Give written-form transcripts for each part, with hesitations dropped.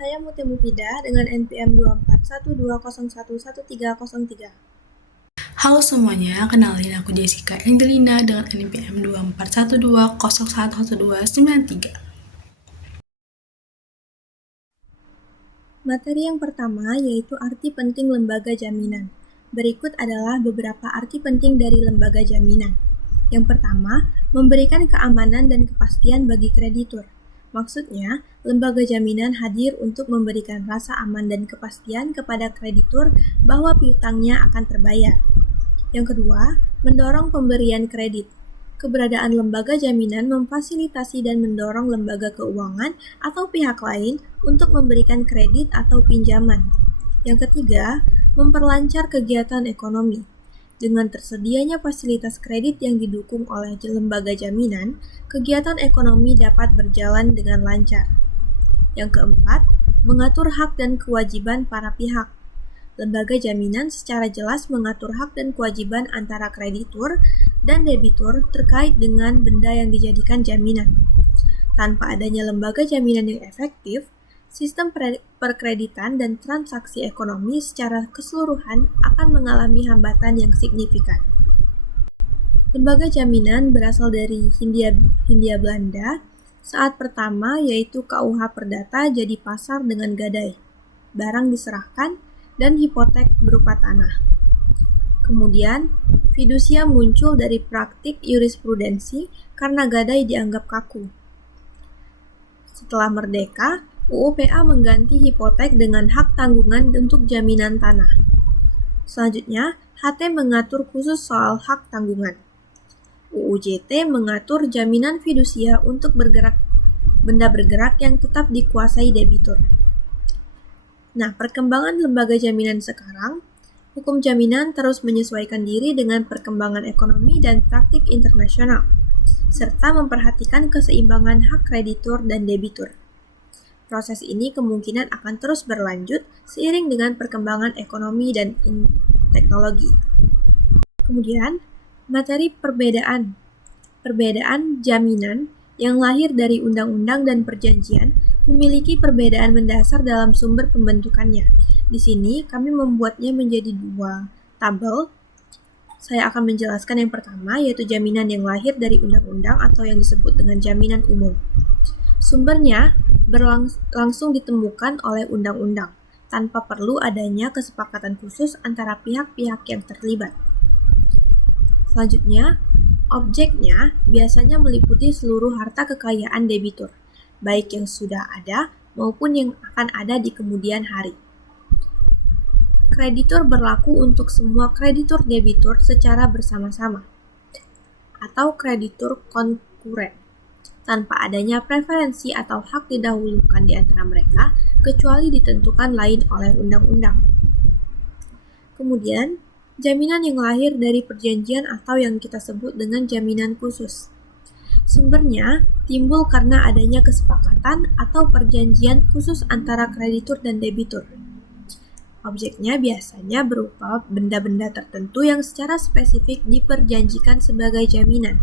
Saya Mutia Mufidah dengan NPM 24120111303. Halo semuanya, kenalin aku Jessica Angelina dengan NPM 241201113. Materi yang pertama yaitu arti penting lembaga jaminan. Berikut adalah beberapa arti penting dari lembaga jaminan. Yang pertama, memberikan keamanan dan kepastian bagi kreditur. Maksudnya, lembaga jaminan hadir untuk memberikan rasa aman dan kepastian kepada kreditur bahwa piutangnya akan terbayar. Yang kedua, mendorong pemberian kredit. Keberadaan lembaga jaminan memfasilitasi dan mendorong lembaga keuangan atau pihak lain untuk memberikan kredit atau pinjaman. Yang ketiga, memperlancar kegiatan ekonomi. Dengan tersedianya fasilitas kredit yang didukung oleh lembaga jaminan, kegiatan ekonomi dapat berjalan dengan lancar. Yang keempat, mengatur hak dan kewajiban para pihak. Lembaga jaminan secara jelas mengatur hak dan kewajiban antara kreditur dan debitur terkait dengan benda yang dijadikan jaminan. Tanpa adanya lembaga jaminan yang efektif, sistem perkreditan dan transaksi ekonomi secara keseluruhan akan mengalami hambatan yang signifikan. Lembaga jaminan berasal dari Hindia Belanda saat pertama, yaitu KUH Perdata jadi pasar dengan gadai. Barang diserahkan dan hipotek berupa tanah. Kemudian, fidusia muncul dari praktik jurisprudensi karena gadai dianggap kaku. Setelah merdeka, UU-PA mengganti hipotek dengan hak tanggungan untuk jaminan tanah. Selanjutnya, HT mengatur khusus soal hak tanggungan. UU-JT mengatur jaminan fidusia untuk benda bergerak yang tetap dikuasai debitur. Nah, perkembangan lembaga jaminan sekarang, hukum jaminan terus menyesuaikan diri dengan perkembangan ekonomi dan praktik internasional, serta memperhatikan keseimbangan hak kreditur dan debitur. Proses ini kemungkinan akan terus berlanjut seiring dengan perkembangan ekonomi dan teknologi. Kemudian, materi perbedaan jaminan yang lahir dari undang-undang dan perjanjian memiliki perbedaan mendasar dalam sumber pembentukannya. Di sini kami membuatnya menjadi dua tabel. Saya akan menjelaskan yang pertama, yaitu jaminan yang lahir dari undang-undang atau yang disebut dengan jaminan umum. Sumbernya langsung ditemukan oleh undang-undang, tanpa perlu adanya kesepakatan khusus antara pihak-pihak yang terlibat. Selanjutnya, objeknya biasanya meliputi seluruh harta kekayaan debitur, baik yang sudah ada maupun yang akan ada di kemudian hari. Kreditur berlaku untuk semua kreditur debitur secara bersama-sama, atau kreditur konkuren, tanpa adanya preferensi atau hak didahulukan di antara mereka, kecuali ditentukan lain oleh undang-undang. Kemudian, jaminan yang lahir dari perjanjian atau yang kita sebut dengan jaminan khusus. Sumbernya timbul karena adanya kesepakatan atau perjanjian khusus antara kreditur dan debitur. Objeknya biasanya berupa benda-benda tertentu yang secara spesifik diperjanjikan sebagai jaminan.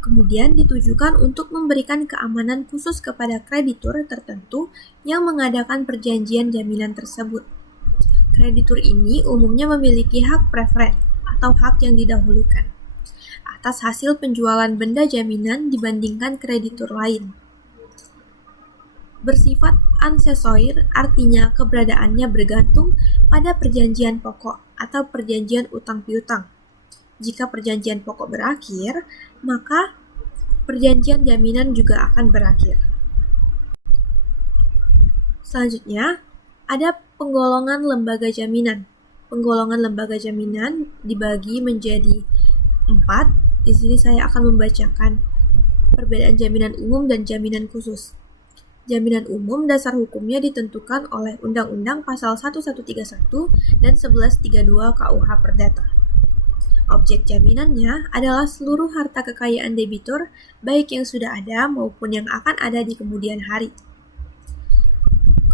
Kemudian ditujukan untuk memberikan keamanan khusus kepada kreditur tertentu yang mengadakan perjanjian jaminan tersebut. Kreditur ini umumnya memiliki hak preferen atau hak yang didahulukan atas hasil penjualan benda jaminan dibandingkan kreditur lain. Bersifat aksesor, artinya keberadaannya bergantung pada perjanjian pokok atau perjanjian utang piutang. Jika perjanjian pokok berakhir, maka perjanjian jaminan juga akan berakhir. Selanjutnya, ada penggolongan lembaga jaminan. Penggolongan lembaga jaminan dibagi menjadi 4. Di sini saya akan membacakan perbedaan jaminan umum dan jaminan khusus. Jaminan umum dasar hukumnya ditentukan oleh Undang-Undang Pasal 1131 dan 1132 KUH Perdata. Objek jaminannya adalah seluruh harta kekayaan debitur, baik yang sudah ada maupun yang akan ada di kemudian hari.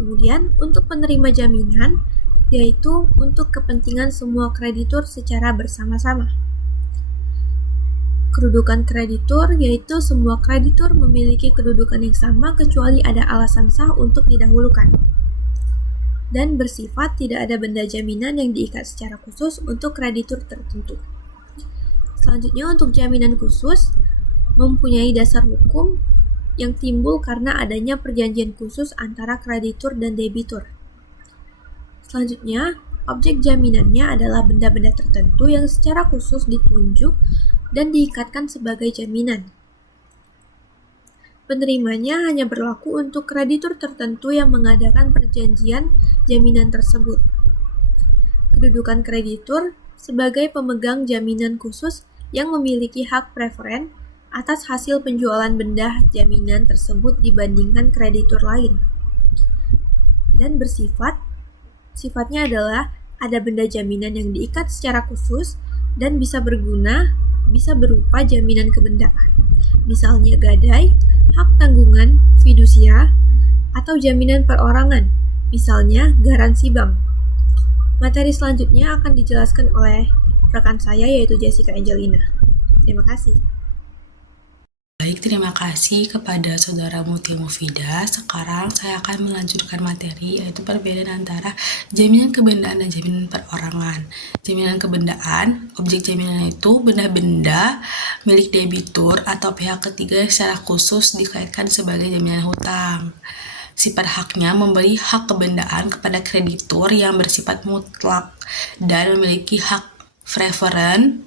Kemudian, untuk penerima jaminan, yaitu untuk kepentingan semua kreditur secara bersama-sama. Kedudukan kreditur yaitu semua kreditur memiliki kedudukan yang sama kecuali ada alasan sah untuk didahulukan. Dan bersifat tidak ada benda jaminan yang diikat secara khusus untuk kreditur tertentu. Selanjutnya untuk jaminan khusus mempunyai dasar hukum yang timbul karena adanya perjanjian khusus antara kreditur dan debitur. Selanjutnya, objek jaminannya adalah benda-benda tertentu yang secara khusus ditunjuk dan diikatkan sebagai jaminan. Penerimanya hanya berlaku untuk kreditur tertentu yang mengadakan perjanjian jaminan tersebut. Kedudukan kreditur sebagai pemegang jaminan khusus yang memiliki hak preferen atas hasil penjualan benda jaminan tersebut dibandingkan kreditur lain. Dan sifatnya adalah ada benda jaminan yang diikat secara khusus dan bisa berupa jaminan kebendaan, misalnya gadai, hak tanggungan, fidusia, atau jaminan perorangan, misalnya garansi bank. Materi selanjutnya akan dijelaskan oleh rekan saya yaitu Jessica Angelina. Terima kasih. Baik, terima kasih kepada Saudara Mutia Mufida. Sekarang saya akan melanjutkan materi yaitu perbedaan antara jaminan kebendaan dan jaminan perorangan. Jaminan kebendaan, objek jaminan itu benda-benda milik debitur atau pihak ketiga secara khusus dikaitkan sebagai jaminan hutang. Sifat haknya memberi hak kebendaan kepada kreditur yang bersifat mutlak dan memiliki hak preferen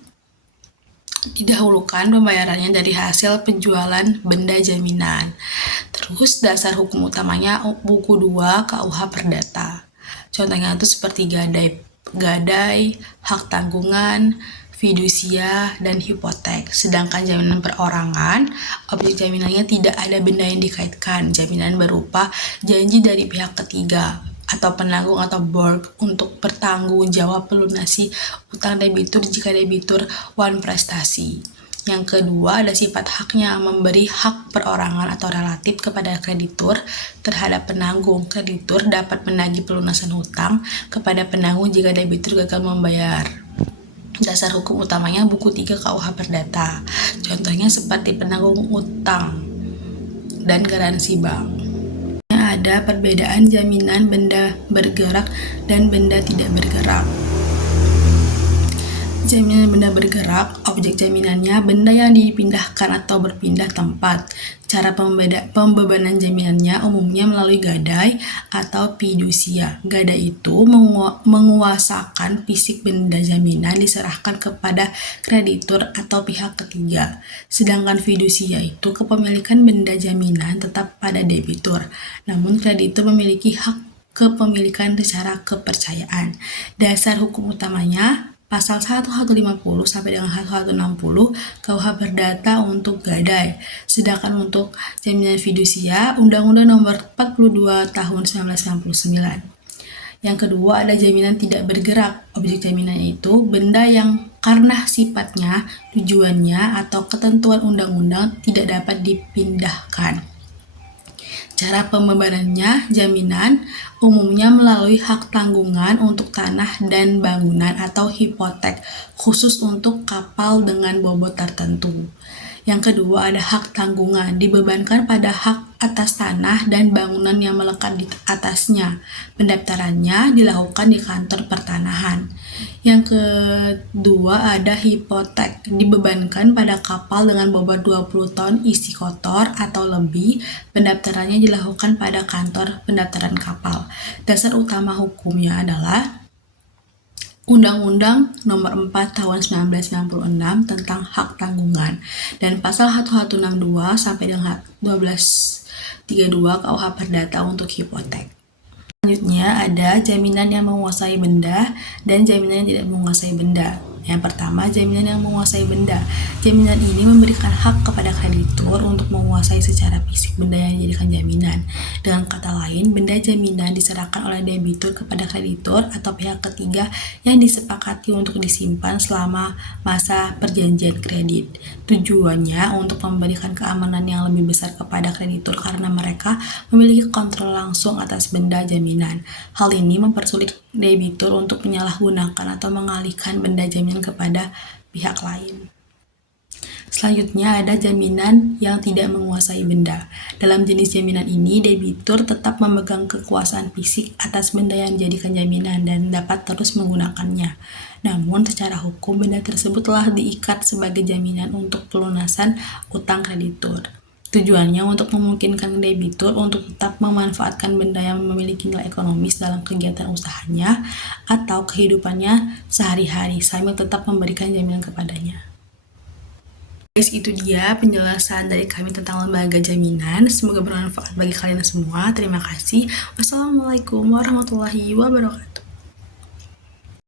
didahulukan pembayarannya dari hasil penjualan benda jaminan. Terus dasar hukum utamanya buku 2 KUH Perdata. Contohnya itu seperti gadai, hak tanggungan, fidusia, dan hipotek. Sedangkan jaminan perorangan, objek jaminannya tidak ada benda yang dikaitkan. Jaminan berupa janji dari pihak ketiga atau penanggung atau borg untuk bertanggung jawab melunasi utang debitur jika debitur wan prestasi. Yang kedua ada sifat haknya memberi hak perorangan atau relatif kepada kreditur terhadap penanggung. Kreditur dapat menagih pelunasan hutang kepada penanggung jika debitur gagal membayar. Dasar hukum utamanya buku 3 KUH Perdata. Contohnya seperti penanggung utang dan garansi bank. Ada perbedaan jaminan benda bergerak dan benda tidak bergerak. Jaminan benda bergerak, objek jaminannya benda yang dipindahkan atau berpindah tempat. Cara pembebanan jaminannya umumnya melalui gadai atau fidusia. Gadai itu menguasakan fisik benda jaminan diserahkan kepada kreditur atau pihak ketiga. Sedangkan fidusia itu kepemilikan benda jaminan tetap pada debitur. Namun kreditur memiliki hak kepemilikan secara kepercayaan. Dasar hukum utamanya Pasal 1150 sampai dengan 1160 KUH Perdata untuk gadai. Sedangkan untuk jaminan fidusia, Undang-Undang Nomor 42 Tahun 1999. Yang kedua ada jaminan tidak bergerak. Objek jaminannya itu benda yang karena sifatnya, tujuannya, atau ketentuan undang-undang tidak dapat dipindahkan. Cara pembebanannya, jaminan umumnya melalui hak tanggungan untuk tanah dan bangunan atau hipotek khusus untuk kapal dengan bobot tertentu. Yang kedua ada hak tanggungan, dibebankan pada hak atas tanah dan bangunan yang melekat di atasnya. Pendaftarannya dilakukan di kantor pertanahan. Yang kedua ada hipotek, dibebankan pada kapal dengan bobot 20 ton isi kotor atau lebih. Pendaftarannya dilakukan pada kantor pendaftaran kapal. Dasar utama hukumnya adalah Undang-Undang Nomor 4 Tahun 1996 tentang hak tanggungan dan Pasal 1162 sampai dengan 1232 KUH Perdata untuk hipotek. Selanjutnya ada jaminan yang menguasai benda dan jaminan yang tidak menguasai benda. Yang pertama, jaminan yang menguasai benda. Jaminan ini memberikan hak kepada kreditur untuk menguasai secara fisik benda yang dijadikan jaminan. Dengan kata lain, benda jaminan diserahkan oleh debitur kepada kreditur atau pihak ketiga yang disepakati untuk disimpan selama masa perjanjian kredit. Tujuannya untuk memberikan keamanan yang lebih besar kepada kreditur karena mereka memiliki kontrol langsung atas benda jaminan. Hal ini mempersulit debitur untuk menyalahgunakan atau mengalihkan benda jaminan kepada pihak lain. Selanjutnya ada jaminan yang tidak menguasai benda. Dalam jenis jaminan ini, debitur tetap memegang kekuasaan fisik atas benda yang dijadikan jaminan dan dapat terus menggunakannya. Namun, secara hukum, benda tersebut telah diikat sebagai jaminan untuk pelunasan utang kreditur. Tujuannya untuk memungkinkan debitur untuk tetap memanfaatkan benda yang memiliki nilai ekonomis dalam kegiatan usahanya atau kehidupannya sehari-hari sambil tetap memberikan jaminan kepadanya. Guys, itu dia penjelasan dari kami tentang lembaga jaminan. Semoga bermanfaat bagi kalian semua. Terima kasih. Wassalamualaikum warahmatullahi wabarakatuh.